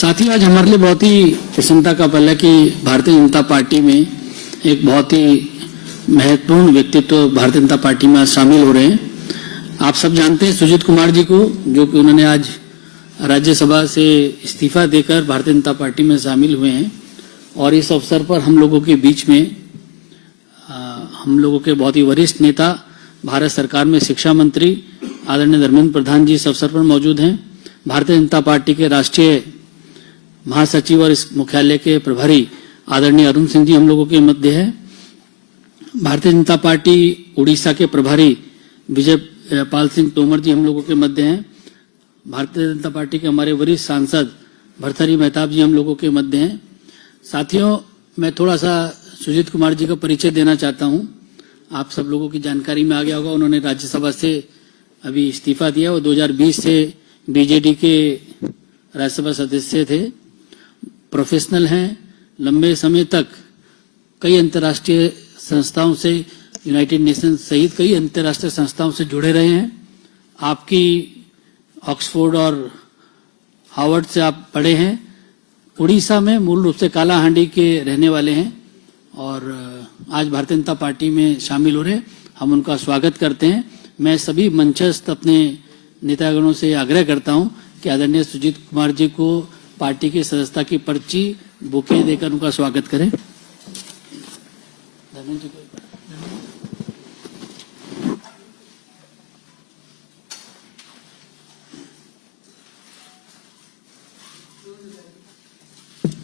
साथियों, आज हमारे लिए बहुत ही प्रसन्नता का पल है कि भारतीय जनता पार्टी में एक बहुत ही महत्वपूर्ण व्यक्तित्व भारतीय जनता पार्टी में आज शामिल हो रहे हैं। आप सब जानते हैं सुजीत कुमार जी को, जो कि उन्होंने आज राज्यसभा से इस्तीफा देकर भारतीय जनता पार्टी में शामिल हुए हैं। और इस अवसर पर हम लोगों के बीच में हम लोगों के बहुत ही वरिष्ठ नेता, भारत सरकार में शिक्षा मंत्री आदरणीय धर्मेंद्र प्रधान जी इस अवसर पर मौजूद हैं। भारतीय जनता पार्टी के राष्ट्रीय महासचिव और इस मुख्यालय के प्रभारी आदरणीय अरुण सिंह जी हम लोगों के मध्य है। भारतीय जनता पार्टी उड़ीसा के प्रभारी विजय पाल सिंह तोमर जी हम लोगों के मध्य हैं। भारतीय जनता पार्टी के हमारे वरिष्ठ सांसद भर्तृहरि मेहताब जी हम लोगों के मध्य हैं। साथियों, मैं थोड़ा सा सुजीत कुमार जी का परिचय देना चाहता हूं। आप सब लोगों की जानकारी में आ गया होगा, उन्होंने राज्यसभा से अभी इस्तीफा दिया और 2020 से बीजेडी के राज्यसभा सदस्य थे। प्रोफेशनल हैं, लंबे समय तक कई अंतर्राष्ट्रीय संस्थाओं से, यूनाइटेड नेशंस सहित कई अंतर्राष्ट्रीय संस्थाओं से जुड़े रहे हैं। आपकी ऑक्सफोर्ड और हार्वर्ड से आप पढ़े हैं। उड़ीसा में मूल रूप से कालाहांडी के रहने वाले हैं और आज भारतीय जनता पार्टी में शामिल हो रहे हैं। हम उनका स्वागत करते हैं। मैं सभी मंचस्थ अपने नेतागणों से आग्रह करता हूं कि आदरणीय सुजीत कुमार जी को पार्टी की सदस्यता की पर्ची बुके देकर उनका स्वागत करें।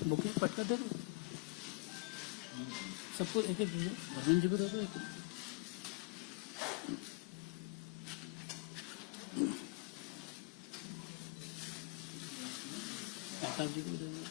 बुके पटका दे दो सबको, एक एक धर्मेंद्र जी को दे दो, एक मेहताब जी को दे दो।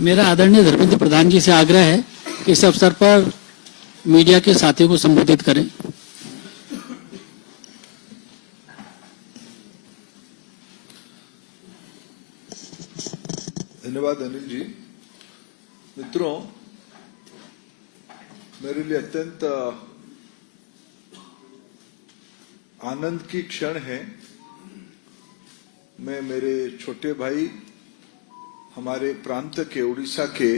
मेरा आदरणीय धर्मेंद्र प्रधान जी से आग्रह है कि इस अवसर पर मीडिया के साथियों को संबोधित करें। धन्यवाद अनिल जी। मित्रों, मेरे लिए अत्यंत आनंद की क्षण है। मैं मेरे छोटे भाई, हमारे प्रांत के उड़ीसा के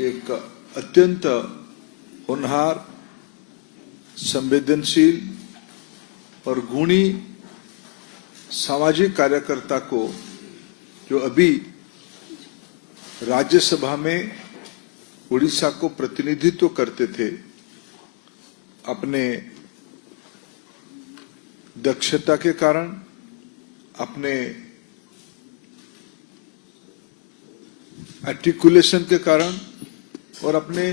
एक अत्यंत होनहार, संवेदनशील और गुणी सामाजिक कार्यकर्ता को, जो अभी राज्यसभा में उड़ीसा को प्रतिनिधित्व करते थे, अपने दक्षता के कारण, अपने आर्टिकुलेशन के कारण और अपने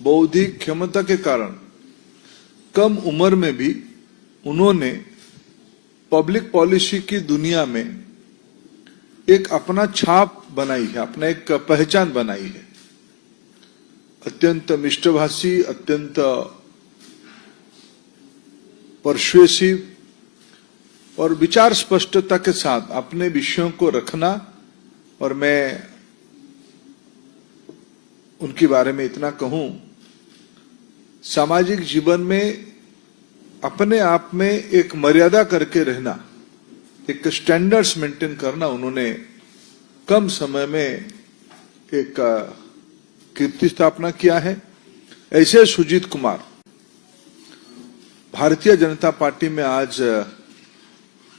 बौद्धिक क्षमता के कारण कम उम्र में भी उन्होंने पब्लिक पॉलिसी की दुनिया में एक अपना छाप बनाई है, अपना एक पहचान बनाई है। अत्यंत मिष्टभाषी, अत्यंत पर्सुएसिव और विचार स्पष्टता के साथ अपने विषयों को रखना। और मैं उनके बारे में इतना कहूं, सामाजिक जीवन में अपने आप में एक मर्यादा करके रहना, एक स्टैंडर्ड्स मेंटेन करना, उन्होंने कम समय में एक कीर्ति स्थापना किया है। ऐसे सुजीत कुमार भारतीय जनता पार्टी में आज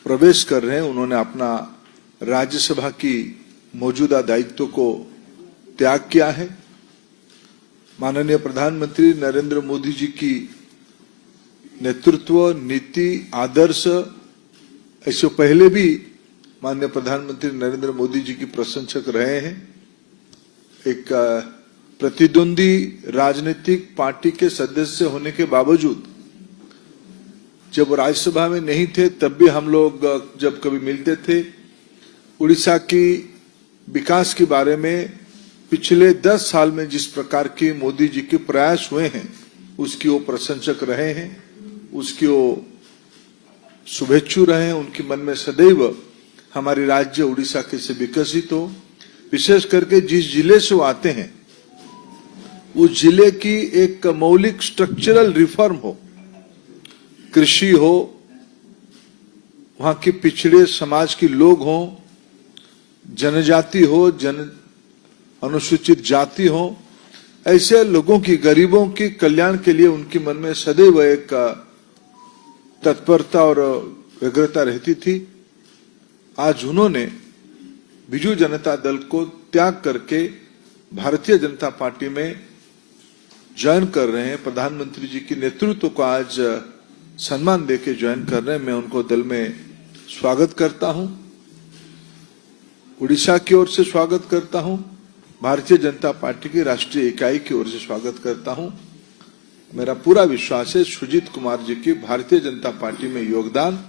प्रवेश कर रहे हैं। उन्होंने अपना राज्यसभा की मौजूदा दायित्व को त्याग किया है। माननीय प्रधानमंत्री नरेंद्र मोदी जी की नेतृत्व, नीति, आदर्श, ऐसे पहले भी माननीय प्रधानमंत्री नरेंद्र मोदी जी की प्रशंसक रहे हैं। एक प्रतिद्वंदी राजनीतिक पार्टी के सदस्य होने के बावजूद जब वो राज्यसभा में नहीं थे तब भी हम लोग जब कभी मिलते थे, उड़ीसा की विकास के बारे में पिछले 10 साल में जिस प्रकार के मोदी जी के प्रयास हुए हैं उसकी वो प्रशंसक रहे हैं, उसकी वो शुभेच्छु रहे हैं। उनके मन में सदैव हमारी राज्य उड़ीसा कैसे विकसित हो, विशेष करके जिस जिले से वो आते हैं उस जिले की एक मौलिक स्ट्रक्चरल रिफॉर्म हो, कृषि हो, वहां के पिछड़े समाज के लोग हों, जनजाति हो, अनुसूचित जाति हो, ऐसे लोगों की, गरीबों के कल्याण के लिए उनके मन में सदैव एक तत्परता और व्यग्रता रहती थी। आज उन्होंने बीजू जनता दल को त्याग करके भारतीय जनता पार्टी में ज्वाइन कर रहे हैं। प्रधानमंत्री जी के नेतृत्व को आज सम्मान देके ज्वाइन कर रहे हैं। मैं उनको दल में स्वागत करता हूं, उड़ीसा की ओर से स्वागत करता हूं, भारतीय जनता पार्टी की राष्ट्रीय इकाई की ओर से स्वागत करता हूं। मेरा पूरा विश्वास है सुजीत कुमार जी की भारतीय जनता पार्टी में योगदान,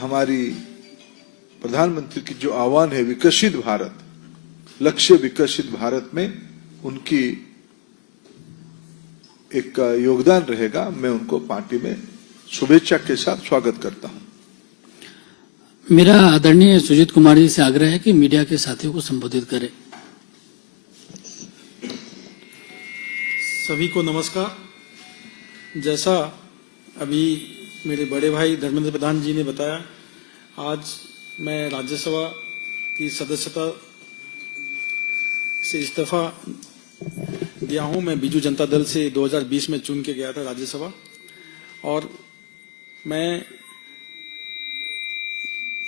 हमारी प्रधानमंत्री की जो आह्वान है विकसित भारत, लक्ष्य विकसित भारत में उनकी एक योगदान रहेगा। मैं उनको पार्टी में शुभेच्छा के साथ स्वागत करता हूं। मेरा आदरणीय सुजीत कुमार जी से आग्रह है कि मीडिया के साथियों को संबोधित करें। सभी को नमस्कार। जैसा अभी मेरे बड़े भाई धर्मेंद्र प्रधान जी ने बताया, आज मैं राज्यसभा की सदस्यता से इस्तीफा दिया हूं। मैं बीजू जनता दल से 2020 में चुन के गया था राज्यसभा, और मैं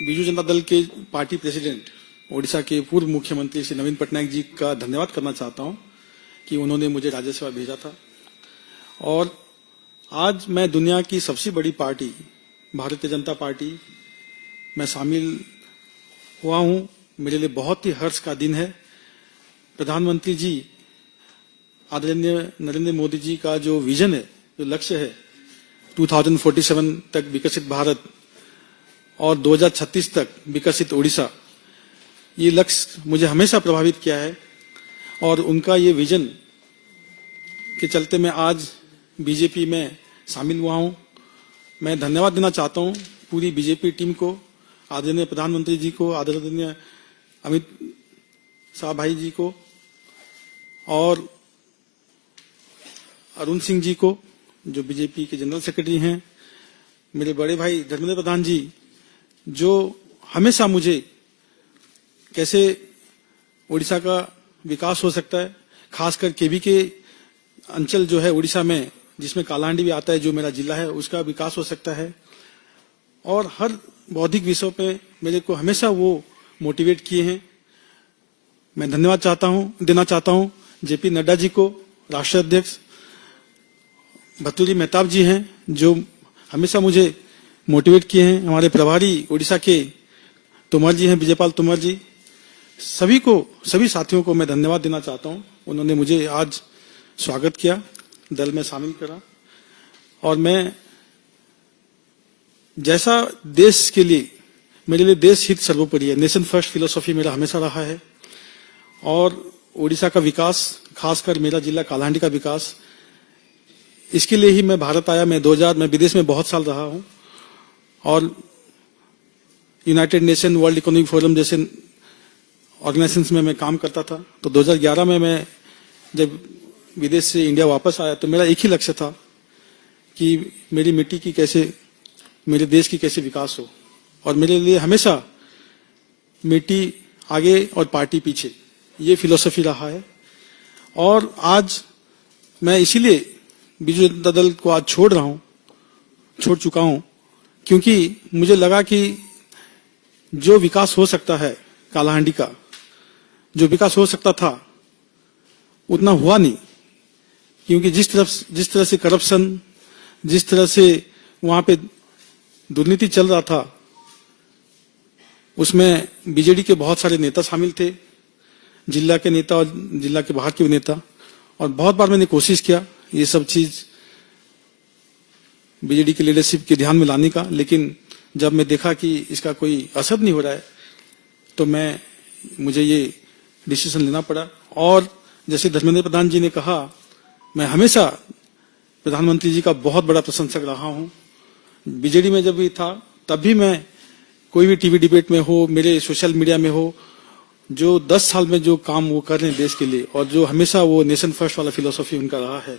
बीजू जनता दल के पार्टी प्रेसिडेंट ओडिशा के पूर्व मुख्यमंत्री श्री नवीन पटनायक जी का धन्यवाद करना चाहता हूं कि उन्होंने मुझे राज्यसभा भेजा था। और आज मैं दुनिया की सबसे बड़ी पार्टी भारतीय जनता पार्टी में शामिल हुआ हूं। मेरे लिए बहुत ही हर्ष का दिन है। प्रधानमंत्री जी आदरणीय नरेंद्र मोदी जी का जो विजन है, जो लक्ष्य है 2047 तक विकसित भारत और 2036 तक विकसित ओडिशा, ये लक्ष्य मुझे हमेशा प्रभावित किया है। और उनका ये विजन के चलते मैं आज बीजेपी में शामिल हुआ हूं। मैं धन्यवाद देना चाहता हूं पूरी बीजेपी टीम को, आदरणीय प्रधानमंत्री जी को, आदरणीय अमित शाह भाई जी को और अरुण सिंह जी को जो बीजेपी के जनरल सेक्रेटरी हैं, मेरे बड़े भाई धर्मेंद्र प्रधान जी जो हमेशा मुझे कैसे उड़ीसा का विकास हो सकता है, खासकर केवी के अंचल जो है उड़ीसा में, जिसमें कालाहांडी भी आता है, जो मेरा जिला है, उसका विकास हो सकता है, और हर बौद्धिक विषयों पे मेरे को हमेशा वो मोटिवेट किए हैं। मैं धन्यवाद देना चाहता हूं जेपी नड्डा जी को, राष्ट्रीय अध्यक्ष भतुरी मेहताब जी हैं जो हमेशा मुझे मोटिवेट किए हैं, हमारे प्रभारी उड़ीसा के तोमर जी हैं, विजयपाल तोमर जी, सभी साथियों को मैं धन्यवाद देना चाहता हूं। उन्होंने मुझे आज स्वागत किया, दल में शामिल करा, और मैं जैसा देश के लिए, मेरे लिए देश हित सर्वोपरि है, नेशन फर्स्ट फिलोसॉफी मेरा हमेशा रहा है। और ओडिशा का विकास, खासकर मेरा जिला कालाहांडी का विकास, इसके लिए ही मैं भारत आया। मैं विदेश में बहुत साल रहा हूं और United nation, world economic forum जैसे ऑर्गेनाइजेशंस में मैं काम करता था। तो 2011 में मैं जब विदेश से इंडिया वापस आया तो मेरा एक ही लक्ष्य था कि मेरी मिट्टी की कैसे, मेरे देश की कैसे विकास हो। और मेरे लिए हमेशा मिट्टी आगे और पार्टी पीछे, ये फिलोसफी रहा है। और आज मैं इसीलिए बीजू जनता दल को आज छोड़ चुका हूं, क्योंकि मुझे लगा कि जो विकास हो सकता है कालाहांडी का, जो विकास हो सकता था, उतना हुआ नहीं। क्योंकि जिस तरह से करप्शन, जिस तरह से वहां पे दुर्नीति चल रहा था, उसमें बीजेडी के बहुत सारे नेता शामिल थे, जिला के नेता और जिला के बाहर के नेता। और बहुत बार मैंने कोशिश किया ये सब चीज बीजेडी की लीडरशिप के ध्यान में लाने का, लेकिन जब मैं देखा कि इसका कोई असर नहीं हो रहा है तो मुझे ये डिसीजन लेना पड़ा। और जैसे धर्मेंद्र प्रधान जी ने कहा, मैं हमेशा प्रधानमंत्री जी का बहुत बड़ा प्रशंसक रहा हूं। बीजेडी में जब भी था तब भी मैं कोई भी टीवी डिबेट में हो, मेरे सोशल मीडिया में हो, जो 10 साल में जो काम वो कर रहे हैं देश के लिए और जो हमेशा वो नेशन फर्स्ट वाला फिलोसॉफी उनका रहा है,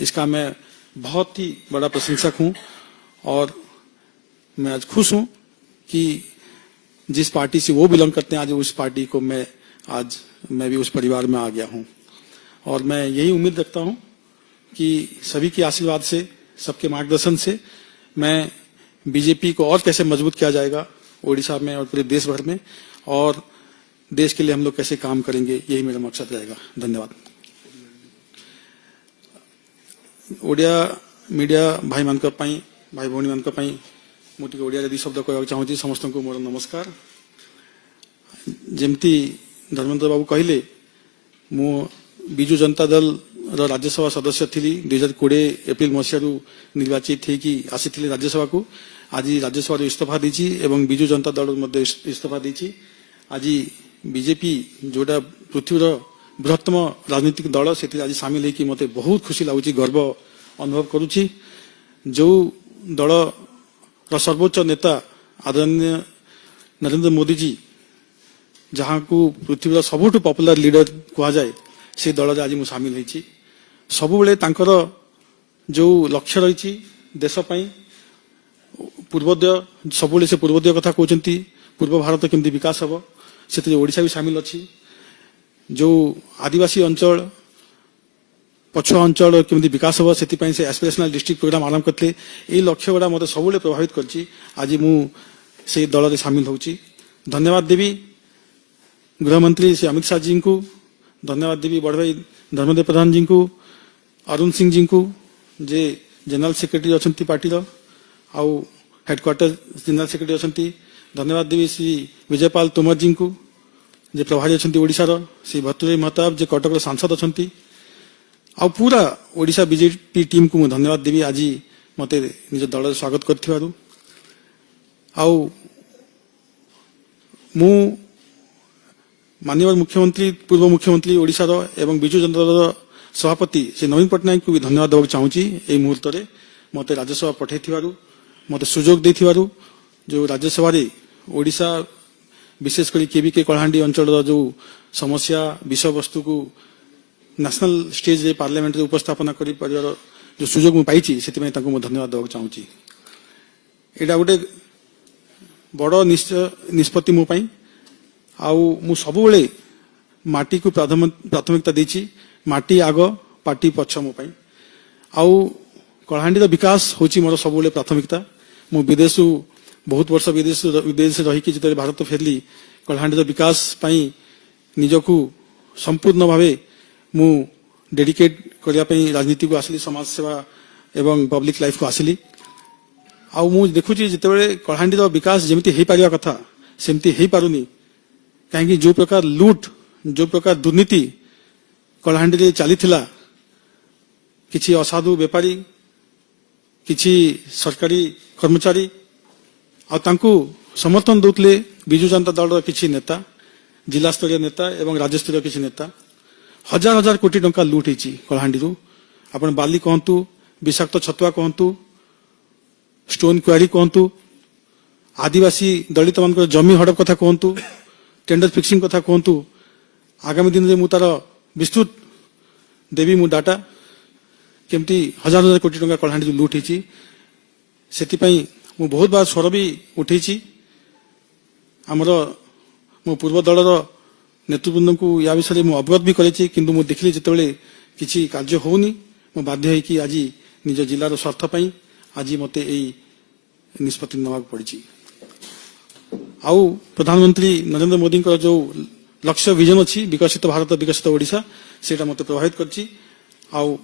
इसका मैं बहुत ही बड़ा प्रशंसक हूं। और मैं आज खुश हूं कि जिस पार्टी से वो बिलोंग करते हैं आज उस पार्टी को मैं भी उस परिवार में आ गया हूं। और मैं यही उम्मीद रखता हूं कि सभी के आशीर्वाद से, सबके मार्गदर्शन से मैं बीजेपी को और कैसे मजबूत किया जाएगा ओडिशा में और पूरे देश भर में, और देश के लिए हम लोग कैसे काम करेंगे, यही मेरा मकसद रहेगा। धन्यवाद। ओडिया मीडिया भाई मानक भाई भौणी मानक ମୁଁ ଟିକେ ଓଡ଼ିଆରେ ଦୁଇ ଶବ୍ଦ କହିବାକୁ ଚାହୁଁଛି। ସମସ୍ତଙ୍କୁ ମୋର ନମସ୍କାର। ଯେମିତି ଧର୍ମେନ୍ଦ୍ର ବାବୁ କହିଲେ, ମୁଁ ବିଜୁ ଜନତା ଦଳର ରାଜ୍ୟସଭା ସଦସ୍ୟ ଥିଲି। 2020 ଏପ୍ରିଲ ମସିହାରୁ ନିର୍ବାଚିତ ହେଇକି ଆସିଥିଲି ରାଜ୍ୟସଭାକୁ। ଆଜି ରାଜ୍ୟସଭାରୁ ଇସ୍ତଫା ଦେଇଛି ଏବଂ ବିଜୁ ଜନତା ଦଳରୁ ମଧ୍ୟ ଇସ୍ତଫା ଦେଇଛି। ଆଜି ବିଜେପି ଯୋଉଟା ପୃଥିବୀର ବୃହତ୍ତମ ରାଜନୈତିକ ଦଳ, ସେଥିରେ ଆଜି ସାମିଲ ହେଇକି ମୋତେ ବହୁତ ଖୁସି ଲାଗୁଛି, ଗର୍ବ ଅନୁଭବ କରୁଛି। ଯୋଉ ଦଳ सर्वोच्च नेता आदरणीय नरेंद्र मोदी जी, जहां को पृथ्वी सबुठ पॉपुलर लीडर कहा जाए, से दल आज मुझे सामिल होती। सब बेले जो लक्ष्य रही देश पूर्वोदय, सब से पूर्वोदय कथा कहते, पूर्व भारत केमती विकास हम, से ओडिशा भी सामिल अच्छी। जो आदिवासी अंचल पछुआ अंचल केमती विकास हम, से एस्पिरेशनल डिस्ट्रिक्ट प्रोग्राम आरंभ करते। ये लक्ष्य गुड़ा मत सब प्रभावित करछि। आज मुझे दल में सामिल होची। धन्यवाद देवी गृहमंत्री श्री अमित शाह जी को, धन्यवाद देवी बड़ भाई धर्मेंद्र प्रधान जी को, अरुण सिंह जी को, जे जनरल सेक्रेटरी अच्छा पार्टी आउ हेडक्वार्टर जनरल सेक्रेटरी अच्छा। धन्यवाद देवी श्री विजयपाल तोमर जी को, जे प्रभारी अच्छा ओडिशार, श्री भर्तृहरि महताब जे कटक सांसद अच्छा, आ पूरा ओडिशा बीजेपी टीम को धन्यवाद देवी आज मत निज दल स्वागत कर। माननीय मुख्यमंत्री, पूर्व मुख्यमंत्री ओडिशार एवं बिजु जनता दल सभापति श्री नवीन पट्टनायक को भी धन्यवाद देवाक चाहूँगी। यही मुहूर्त में मत राज्यसभा पठे मत सुजोग दे, जो राज्यसभा ओडिशा विशेषकर केबीके कलाहांडी अंचल जो समस्या विषय वस्तु को नेशनल स्टेज रे पार्लियामेंट रे उपस्थापना करि परिवार जो सुजोग मु पाइछि, सेति में ताको मु धन्यवाद देबाक चाहूछि। एटा गोटे बड़ निष्पत्ति मो पई। आउ मु सब बेले माटी को प्राथमिकता देछि। माटी आग पार्टी पछ मो पई। आउ कलाहांडी रो विकास होछि मोर सब बेले प्राथमिकता। मु विदेश बहुत वर्ष विदेश रही कि जिते भारत फेरली, कलाहांडी रो विकास पई निजको संपूर्ण भावे मु डेडिकेट करने राजनीति को आसली, समाज सेवा एवं पब्लिक लाइफ को आसली। आउ मु देखुची जितेबाला कलाहांडी विकास जमी हो पार कथा सेमती हो पारुनी। कहीं जो प्रकार लुट, जो प्रकार दुर्नीति कलाहांडी चली किसी असाधु बेपारी, किसी सरकारी कर्मचारी आउ समर्थन दौले बिजु जनता दल किसी नेता, जिला स्तरीय नेता एवं राज्य स्तरीय किसी नेता। हजार हजार कोटी टंका लुट होती कलाहांडी। आपण बाली कहतु, विषाक्त छतुआ कहतु, स्टोन क्वारी कहतु, आदिवासी दलित मान जमी हड़प कथा कहतु, टेंडर फिक्सिंग कथा कहतु। आगामी दिन में तार विस्तृत देवी मु डाटा केमती हजार हजार कोटी टंका कलाहांडी लुट होती। से मु बहुत बार स्वर भी उठे। आमर मो पूर्व दलर नेतृवृंद को या विषय में अवगत भी करेछि, किंतु मु देखली जितेबाला किछि कार्य होनी, मु बाध्य होइकि आज निज जिलार स्वार्थ पई आज मते एई निष्पत्ति नवाक पड़िछि। आउ प्रधानमंत्री नरेंद्र मोदी को जो लक्ष्य विजन अच्छी विकसित भारत विकसित ओडिशा, सेटा मते प्रभावित करछि। आउ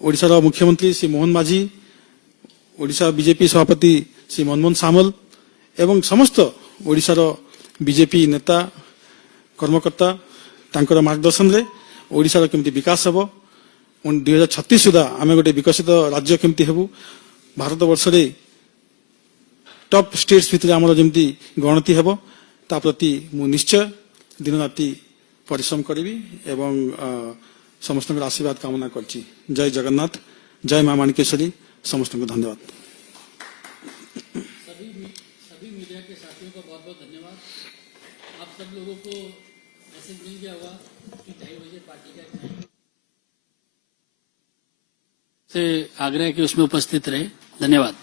ओडिशार मुख्यमंत्री श्री मोहन माझी, ओडिशा बीजेपी सभापति श्री मनमोहन सामल एवं समस्त ओडिशार बीजेपी नेता कर्मकर्ता तांकर मार्गदर्शन रे ओडिशार केमती विकास हम, 2036 सुधा आम गोटे विकसित राज्य केमती हेबु, ଭାରତବର୍ଷରେ ଟପ୍ ଷ୍ଟେଟ୍ସ ଭିତରେ ଆମର ଯେମିତି ଗଣତି ହେବ ତା ପ୍ରତି ମୁଁ ନିଶ୍ଚୟ ଦିନ ରାତି ପରିଶ୍ରମ କରିବି ଏବଂ ସମସ୍ତଙ୍କର ଆଶୀର୍ବାଦ କାମନା କରୁଛି। ଜୟ ଜଗନ୍ନାଥ, ଜୟ ମା ମାଣିକେଶ୍ୱରୀ, ସମସ୍ତଙ୍କୁ ଧନ୍ୟବାଦ। सभी मीडिया के साथियों का बहुत बहुत धन्यवाद। आप सब लोगों को मैसेज मिल गया होगा कि 2:30 बजे पार्टी का से आग्रह है कि उसमें उपस्थित रहे। धन्यवाद।